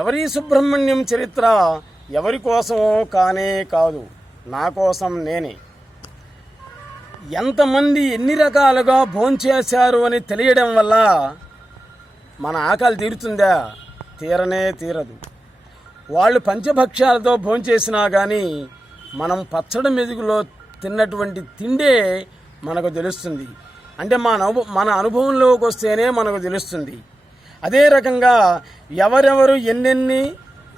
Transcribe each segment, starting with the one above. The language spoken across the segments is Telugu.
ఎవరి సుబ్రహ్మణ్యం చరిత్ర ఎవరి కోసమో కానే కాదు, నా కోసం నేనే. ఎంతమంది ఎన్ని రకాలుగా భోంచేశారు అని తెలియడం వల్ల మన ఆకలి తీరుతుందా? తీరనే తీరదు. వాళ్ళు పంచభక్ష్యాలతో భోంచేసినా కానీ మనం పచ్చడి మెతుకులో తిన్నటువంటి తిండే మనకు తెలుస్తుంది. అంటే మన అనుభవంలోకి వస్తేనే మనకు తెలుస్తుంది. అదే రకంగా ఎవరెవరు ఎన్నెన్ని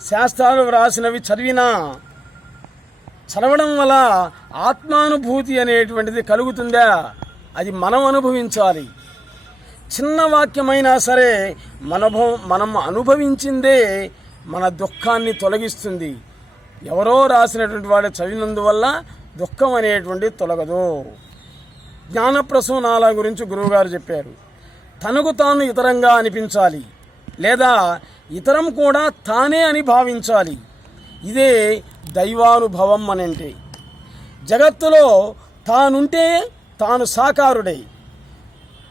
శాస్త్రాలు వ్రాసినవి చదవడం వల్ల ఆత్మానుభూతి అనేటువంటిది కలుగుతుందా? అది మనం అనుభవించాలి. చిన్న వాక్యమైనా సరే మనం అనుభవించిందే మన దుఃఖాన్ని తొలగిస్తుంది. ఎవరో రాసినటువంటి వాడు చదివినందువల్ల దుఃఖం అనేటువంటి తొలగదు. జ్ఞానప్రసూనాల గురించి గురువుగారు చెప్పారు. తనకు తాను ఇతరంగా అనిపించాలి, లేదా ఇతరం కూడా తానే అని భావించాలి. ఇదే దైవానుభవం అనంటే. జగత్తులో తానుంటే తాను సాకారుడై,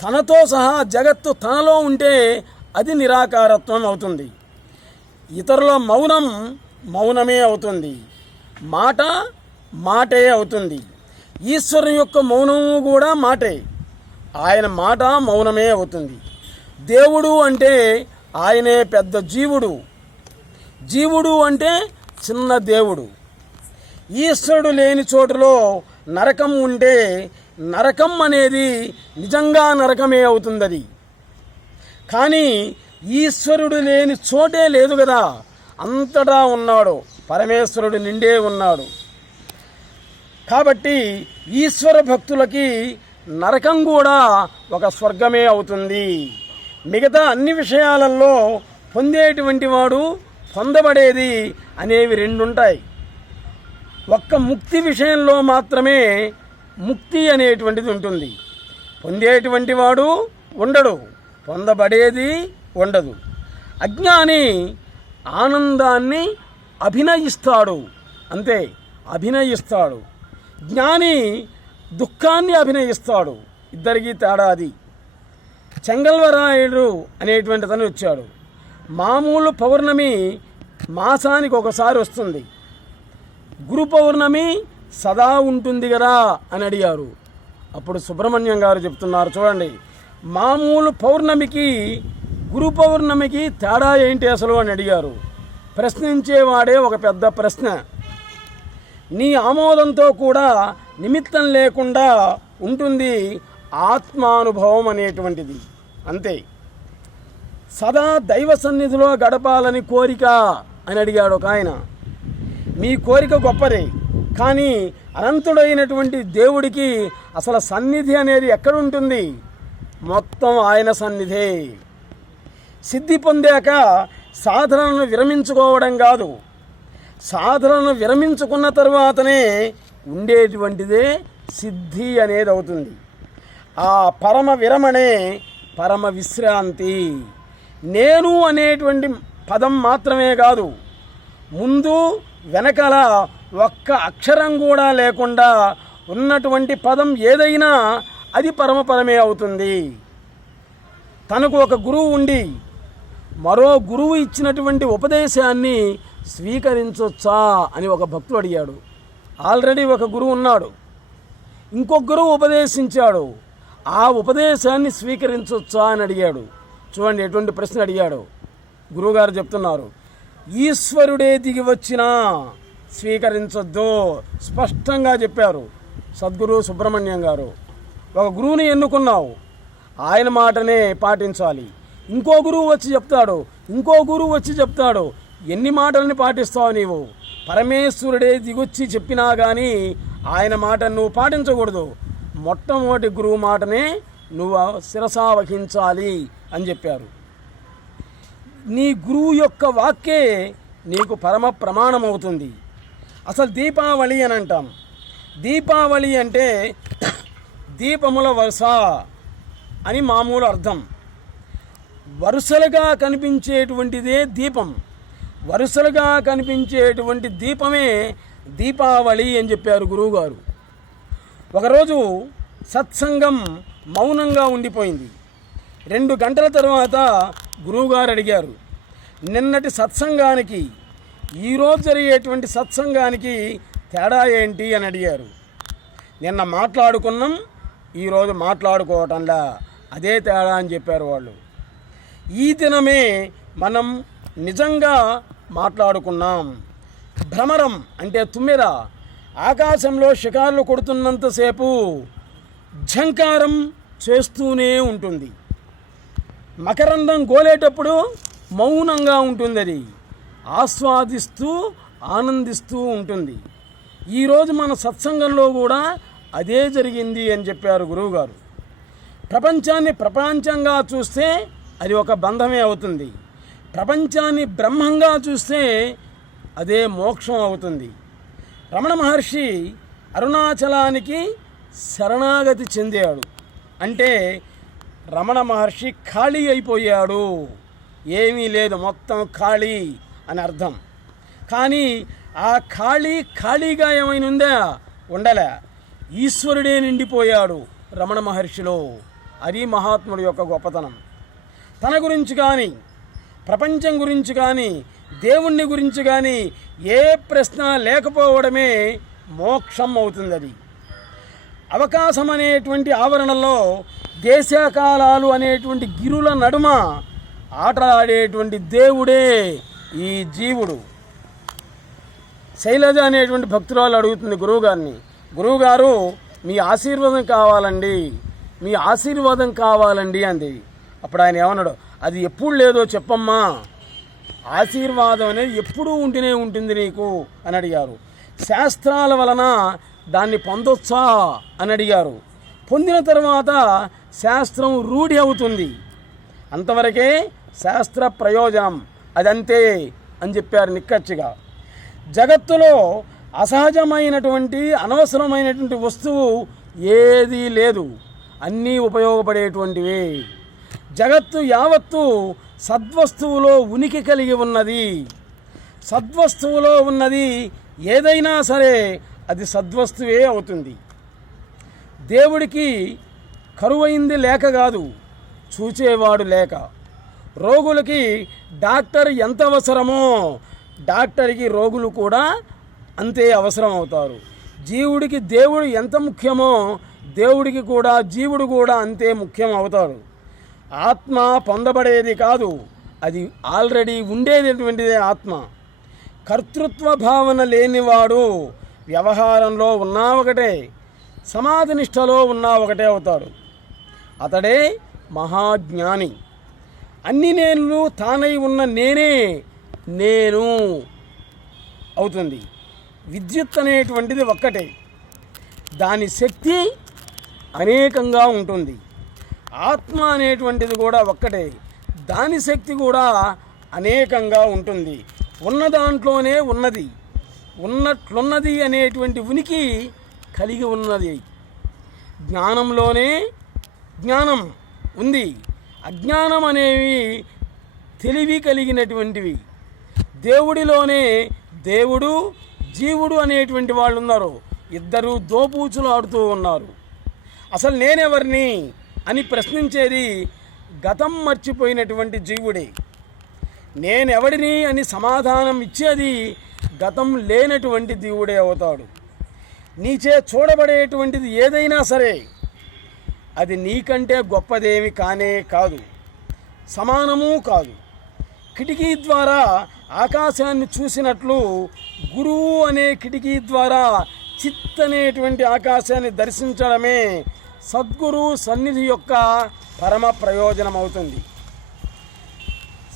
తనతో సహా జగత్తు తనలో ఉంటే అది నిరాకారత్వం అవుతుంది. ఇతరుల మౌనం మౌనమే అవుతుంది, మాట మాటే అవుతుంది. ఈశ్వరుని యొక్క మౌనము కూడా మాటే, ఆయన మాట మౌనమే అవుతుంది. దేవుడు అంటే ఆయనే పెద్ద జీవుడు, జీవుడు అంటే చిన్న దేవుడు. ఈశ్వరుడు లేని చోటులో నరకం ఉంటే నరకం అనేది నిజంగా నరకమే అవుతుంది. అది కానీ ఈశ్వరుడు లేని చోటే లేదు కదా, అంతటా ఉన్నాడు, పరమేశ్వరుడు నిండే ఉన్నాడు. కాబట్టి ఈశ్వర భక్తులకి నరకం కూడా ఒక స్వర్గమే అవుతుంది. మిగతా అన్ని విషయాలలో పొందేటువంటి వాడు, పొందబడేది అనేవి రెండుంటాయి. ఒక్క ముక్తి విషయంలో మాత్రమే ముక్తి అనేటువంటిది ఉంటుంది. పొందేటువంటి వాడు ఉండడు, పొందబడేది ఉండదు. అజ్ఞాని ఆనందాన్ని అభినయిస్తాడు, అంతే, అభినయిస్తాడు. జ్ఞాని దుఃఖాన్ని అభినయిస్తాడు. ఇద్దరికీ తేడా అది. చెంగల్వరాయుడు అనేటువంటి అతను వచ్చాడు. మామూలు పౌర్ణమి మాసానికి ఒకసారి వస్తుంది, గురు పౌర్ణమి సదా ఉంటుంది కదా అని అడిగారు. అప్పుడు సుబ్రహ్మణ్యం గారు చెప్తున్నారు, చూడండి, మామూలు పౌర్ణమికి గురు పౌర్ణమికి తేడా ఏంటి అసలు అని అడిగారు. ప్రశ్నించేవాడే ఒక పెద్ద ప్రశ్న. నీ ఆమోదంతో కూడా నిమిత్తం లేకుండా ఉంటుంది ఆత్మానుభవం అనేటువంటిది, అంతే. సదా దైవ సన్నిధిలో గడపాలని కోరిక అని అడిగాడు ఒక ఆయన. మీ కోరిక గొప్పదే, కానీ అనంతుడైనటువంటి దేవుడికి అసలు సన్నిధి అనేది ఎక్కడుంటుంది? మొత్తం ఆయన సన్నిధే. సిద్ధి పొందాక సాధనను విరమించుకోవడం కాదు, సాధనను విరమించుకున్న తర్వాతనే ఉండేటువంటిదే సిద్ధి అనేది అవుతుంది. ఆ పరమ విరమణే పరమ విశ్రాంతి. నేను అనేటువంటి పదం మాత్రమే కాదు, ముందు వెనకాల ఒక్క అక్షరం కూడా లేకుండా ఉన్నటువంటి పదం ఏదైనా అది పరమే అవుతుంది. తనకు ఒక గురువు ఉండి మరో గురువు ఇచ్చినటువంటి ఉపదేశాన్ని స్వీకరించొచ్చా అని ఒక భక్తుడు అడిగాడు. ఆల్రెడీ ఒక గురువు ఉన్నాడు, ఇంకొక గురువు ఉపదేశించాడు, ఆ ఉపదేశాన్ని స్వీకరించొచ్చా అని అడిగాడు. చూడండి ఎటువంటి ప్రశ్న అడిగాడు. గురువుగారు చెప్తున్నారు, ఈశ్వరుడే దిగి వచ్చినా స్వీకరించొద్దు, స్పష్టంగా చెప్పారు సద్గురు సుబ్రహ్మణ్యం గారు. ఒక గురువుని ఎన్నుకున్నావు, ఆయన మాటనే పాటించాలి. ఇంకో గురువు వచ్చి చెప్తాడు, ఇంకో గురువు వచ్చి చెప్తాడు, ఎన్ని మాటల్ని పాటిస్తావు నీవు? పరమేశ్వరుడే దిగొచ్చి చెప్పినా కానీ ఆయన మాట నువ్వు పాటించకూడదు, మొట్టమొదటి గురువు మాటనే నువ్వు శిరసా వహించాలి అని చెప్పారు. నీ గురువు యొక్క వాక్యే నీకు పరమ ప్రమాణం అవుతుంది. అసలు దీపావళి అని అంటాం. దీపావళి అంటే దీపముల వరుస అని మామూలు అర్థం. వరుసలుగా కనిపించేటువంటిదే దీపం, వరుసలుగా కనిపించేటువంటి దీపమే దీపావళి అని చెప్పారు గురువుగారు. ఒకరోజు సత్సంగం మౌనంగా ఉండిపోయింది. 2 గంటల తర్వాత గురువుగారు అడిగారు, నిన్నటి సత్సంగానికి ఈరోజు జరిగేటువంటి సత్సంగానికి తేడా ఏంటి అని అడిగారు. నిన్న మాట్లాడుకున్నాం, ఈరోజు మాట్లాడుకోవటంలా, అదే తేడా అని చెప్పారు వాళ్ళు. ఈ దినమే మనం నిజంగా మాట్లాడుకున్నాం. భ్రమరం అంటే తుమ్మెద ఆకాశంలో షికార్లు కొడుతున్నంతసేపు ఝంకారం చేస్తూనే ఉంటుంది. మకరందం గోలేటప్పుడు మౌనంగా ఉంటుంది, అది ఆస్వాదిస్తూ ఆనందిస్తూ ఉంటుంది. ఈరోజు మన సత్సంగంలో కూడా అదే జరిగింది అని చెప్పారు గురువుగారు. ప్రపంచాన్ని ప్రపంచంగా చూస్తే అది ఒక బంధమే అవుతుంది. ప్రపంచాన్ని బ్రహ్మంగా చూస్తే అదే మోక్షం అవుతుంది. రమణ మహర్షి అరుణాచలానికి శరణాగతి చెందాడు అంటే రమణ మహర్షి ఖాళీ అయిపోయాడు, ఏమీ లేదు, మొత్తం ఖాళీ అని అర్థం. కానీ ఆ ఖాళీగా ఏమైనా ఉందా? ఉండలే. ఈశ్వరుడే నిండిపోయాడు రమణ మహర్షిలో. అది మహాత్ముడి యొక్క గొప్పతనం. తన గురించి కానీ, ప్రపంచం గురించి కానీ, దేవుణ్ణి గురించి కానీ ఏ ప్రశ్న లేకపోవడమే మోక్షం అవుతుంది. అది అవకాశం అనేటువంటి ఆవరణలో దేశకాలాలు అనేటువంటి గిరుల నడుమ ఆటలాడేటువంటి దేవుడే ఈ జీవుడు. శైలజ అనేటువంటి భక్తురాలు అడుగుతుంది గురువుగారిని, గురువుగారు మీ ఆశీర్వాదం కావాలండి, మీ ఆశీర్వాదం కావాలండి అంది. అప్పుడు ఆయన ఏమన్నాడు, అది ఎప్పుడు లేదో చెప్పమ్మా, ఆశీర్వాదం అనేది ఎప్పుడూ ఉంటూనే ఉంటుంది నీకు అని అడిగారు. శాస్త్రాల వలన దాన్ని పొందొచ్చా అని అడిగారు. పొందిన తర్వాత శాస్త్రం రూఢి అవుతుంది, అంతవరకే శాస్త్ర ప్రయోజనం, అదంతే అని చెప్పారు నిక్కచ్చిగా. జగత్తులో అసహజమైనటువంటి అనవసరమైనటువంటి వస్తువు ఏదీ లేదు, అన్నీ ఉపయోగపడేటువంటివి. జగత్తు యావత్తు సద్వస్తువులో ఉనికి కలిగి ఉన్నది. సద్వస్తువులో ఉన్నది ఏదైనా సరే అది సద్వస్తువే అవుతుంది. దేవుడికి కరువైంది లేక కాదు, చూచేవాడు లేక. రోగులకి డాక్టర్ ఎంత అవసరమో డాక్టర్కి రోగులు కూడా అంతే అవసరం అవుతారు. జీవుడికి దేవుడు ఎంత ముఖ్యమో దేవుడికి కూడా జీవుడు కూడా అంతే ముఖ్యం అవుతాడు. ఆత్మ పొందబడేది కాదు, అది ఆల్రెడీ ఉండేటటువంటిదే ఆత్మ. కర్తృత్వ భావన లేనివాడు వ్యవహారంలో ఉన్నా ఒకటే, సమాధి నిష్టలో ఉన్నా ఒకటే అవుతాడు. అతడే మహాజ్ఞాని. అన్ని నేనులు తానై ఉన్న నేనే నేను అవుతుంది. విద్యుత్ అనేటువంటిది ఒక్కటే, దాని శక్తి అనేకంగా ఉంటుంది. ఆత్మ అనేటువంటిది కూడా ఒక్కటే, దాని శక్తి కూడా అనేకంగా ఉంటుంది. ఉన్న దాంట్లోనే ఉన్నది, ఉన్నట్లున్నది అనేటువంటి ఉనికి కలిగి ఉన్నది. జ్ఞానంలోనే జ్ఞానం ఉంది. అజ్ఞానం అనేవి తెలివి కలిగినటువంటివి. దేవుడిలోనే దేవుడు జీవుడు అనేటువంటి వాళ్ళు ఉన్నారు. ఇద్దరు దోపూచులు ఆడుతూ ఉన్నారు. అసలు నేనెవరిని అని ప్రశ్నించేది గతం మర్చిపోయినటువంటి జీవుడే. నేనెవడిని అని సమాధానం ఇచ్చేది గతం లేనటువంటి దేవుడే అవుతాడు. నీచే చూడబడేటువంటిది ఏదైనా సరే అది నీకంటే గొప్పదేమి కానే కాదు, సమానము కాదు. కిటికీ ద్వారా ఆకాశాన్ని చూసినట్లు గురువు అనే కిటికీ ద్వారా చిత్ అనేటువంటి ఆకాశాన్ని దర్శించడమే సద్గురు సన్నిధి యొక్క పరమ ప్రయోజనం అవుతుంది.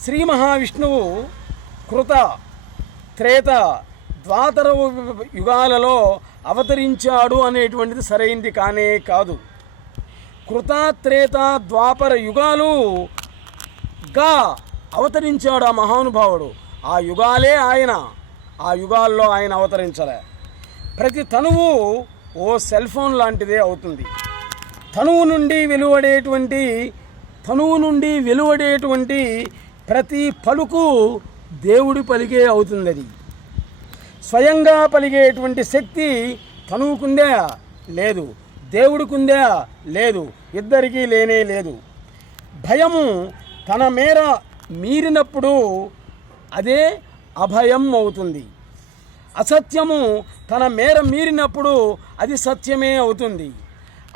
శ్రీ మహావిష్ణువు కృత, త్రేత, ద్వాపర యుగాలలో అవతరించాడు అనేటువంటిది సరైంది కానే కాదు. కృత, త్రేత, ద్వాపర యుగాలుగా అవతరించాడు ఆ మహానుభావుడు. ఆ యుగాలే ఆయన, ఆ యుగాల్లో ఆయన అవతరించలే. ప్రతి తనువు ఓ సెల్ ఫోన్ లాంటిదే అవుతుంది. తనువు నుండి వెలువడేటువంటి ప్రతి పలుకు దేవుడి పలికే అవుతుంది. అది స్వయంగా పలికేటువంటి శక్తి తనువుకుందే లేదు, దేవుడికుందే లేదు, ఇద్దరికీ లేనే లేదు. భయము తన మేర మీరినప్పుడు అదే అభయం అవుతుంది. అసత్యము తన మేర మీరినప్పుడు అది సత్యమే అవుతుంది.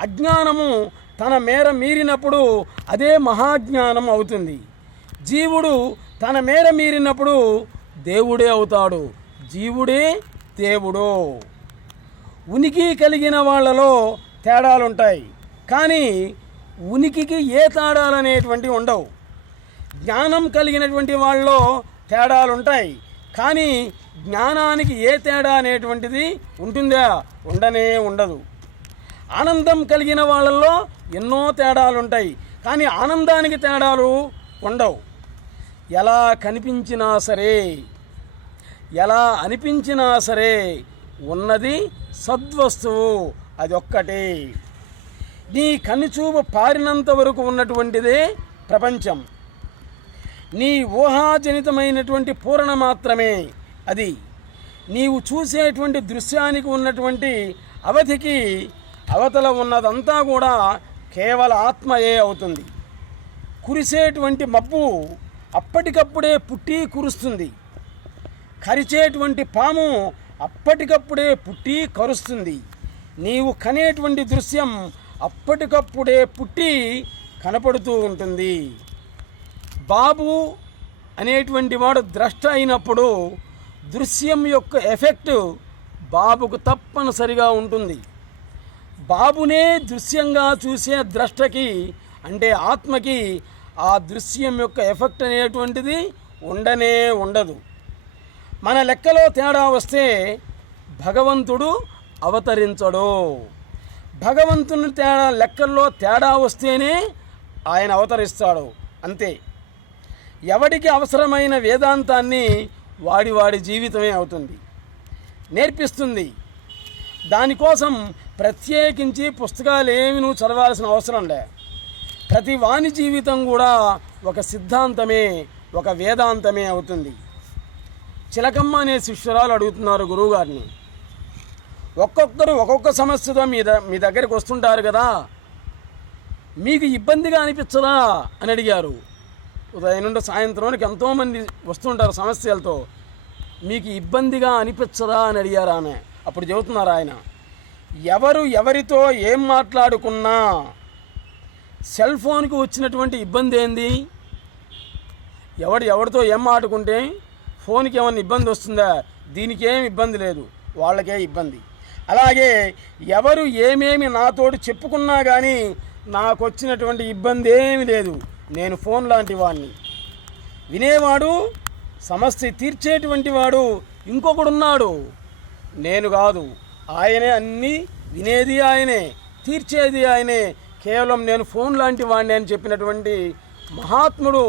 అజ్ఞానము తన మేర మీరినప్పుడు అదే మహాజ్ఞానం అవుతుంది. జీవుడు తన మేర మీరినప్పుడు దేవుడే అవుతాడు. జీవుడే దేవుడు. ఉనికి కలిగిన వాళ్ళలో తేడాలుంటాయి, కానీ ఉనికికి ఏ తేడాలనేటువంటివి ఉండవు. జ్ఞానం కలిగినటువంటి వాళ్ళలో తేడాలుంటాయి, కానీ జ్ఞానానికి ఏ తేడా అనేటువంటిది ఉంటుందా? ఉండనే ఉండదు. ఆనందం కలిగిన వాళ్ళల్లో ఎన్నో తేడాలుంటాయి, కానీ ఆనందానికి తేడాలు ఉండవు. ఎలా కనిపించినా సరే, ఎలా అనిపించినా సరే ఉన్నది సద్వస్తువు, అది ఒక్కటే. నీ కనుచూపు పారినంత వరకు ఉన్నటువంటిదే ప్రపంచం. నీ ఊహాజనితమైనటువంటి పూరణ మాత్రమే అది. నీవు చూసేటువంటి దృశ్యానికి ఉన్నటువంటి అవధికి అవతల ఉన్నదంతా కూడా కేవల ఆత్మయే అవుతుంది. కురిసేటువంటి మబ్బు అప్పటికప్పుడే పుట్టి కురుస్తుంది. కరిచేటువంటి పాము అప్పటికప్పుడే పుట్టి కరుస్తుంది. నీవు కనేటువంటి దృశ్యం అప్పటికప్పుడే పుట్టి కనపడుతూ ఉంటుంది. బాబు అనేటువంటి వాడు ద్రష్ట అయినప్పుడు దృశ్యం యొక్క ఎఫెక్ట్ బాబుకు తప్పనిసరిగా ఉంటుంది. బాబునే దృశ్యంగా చూసే ద్రష్టకి, అంటే ఆత్మకి, ఆ దృశ్యం యొక్క ఎఫెక్ట్ అనేటువంటిది ఉండనే ఉండదు. మన లెక్కలో తేడా వస్తే భగవంతుడు అవతరించడు. భగవంతుని లెక్కల్లో తేడా వస్తేనే ఆయన అవతరిస్తాడు, అంతే. ఎవడికి అవసరమైన వేదాంతాన్ని వాడి జీవితమే అవుతుంది, నేర్పిస్తుంది. దానికోసం ప్రత్యేకించి పుస్తకాలు ఏమి నువ్వు చదవాల్సిన అవసరం లే. ప్రతి వాని జీవితం కూడా ఒక సిద్ధాంతమే, ఒక వేదాంతమే అవుతుంది. చిలకమ్మ అనే శిష్యురాలు అడుగుతున్నారు గురువుగారిని, ఒక్కొక్కరు ఒక్కొక్క సమస్యతో మీ దగ్గరికి వస్తుంటారు కదా, మీకు ఇబ్బందిగా అనిపించదా అని అడిగారు. ఉదయం నుండి సాయంత్రానికి ఎంతోమంది వస్తుంటారు సమస్యలతో, మీకు ఇబ్బందిగా అనిపించదా అని అడిగారు ఆమె. అప్పుడు చెబుతున్నారు ఆయన, ఎవరు ఎవరితో ఏం మాట్లాడుకున్నా సెల్ ఫోన్కి వచ్చినటువంటి ఇబ్బంది ఏంది? ఎవరితో ఏం మాట్లాడుకుంటే ఫోన్కి ఏమన్నా ఇబ్బంది వస్తుందా? దీనికి ఏం ఇబ్బంది లేదు, వాళ్ళకే ఇబ్బంది. అలాగే ఎవరు ఏమేమి నాతోటి చెప్పుకున్నా కానీ నాకు వచ్చినటువంటి ఇబ్బంది ఏమి లేదు. నేను ఫోన్ లాంటి వాడిని. వినేవాడు, సమస్య తీర్చేటువంటి వాడు ఇంకొకడున్నాడు, నేను కాదు. ఆయనే అన్నీ వినేది ఆయనే, తీర్చేది ఆయనే. కేవలం నేను ఫోన్ లాంటి వాడిని అని చెప్పినటువంటి మహాత్ముడు,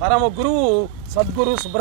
పరమ గురువు సద్గురు సుబ్రహ్మణ్య